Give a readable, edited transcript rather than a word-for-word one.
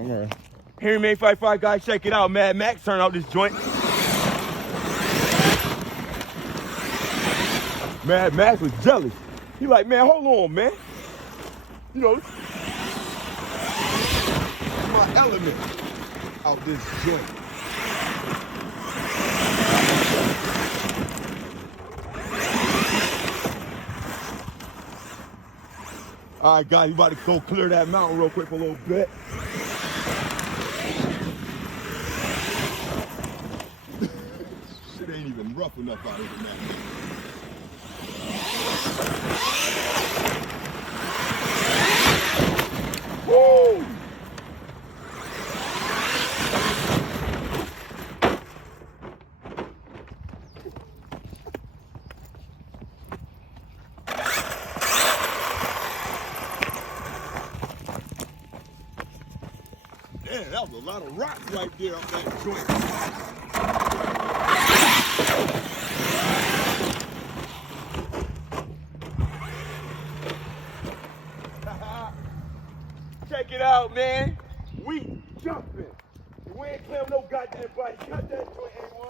Okay. Henry Main Fight guys, check it out. Mad Max turned out this joint. Mad Max was jealous. He like, man, hold on, man. You know, my element out this joint. All right, guys, you about to go clear that mountain real quick for a little bit. Shit ain't even rough enough out here, man. Woo! Man, that was a lot of rocks right there up that joint. Check it out, man. We jumping. We ain't playing no goddamn body. Cut that joint, A1.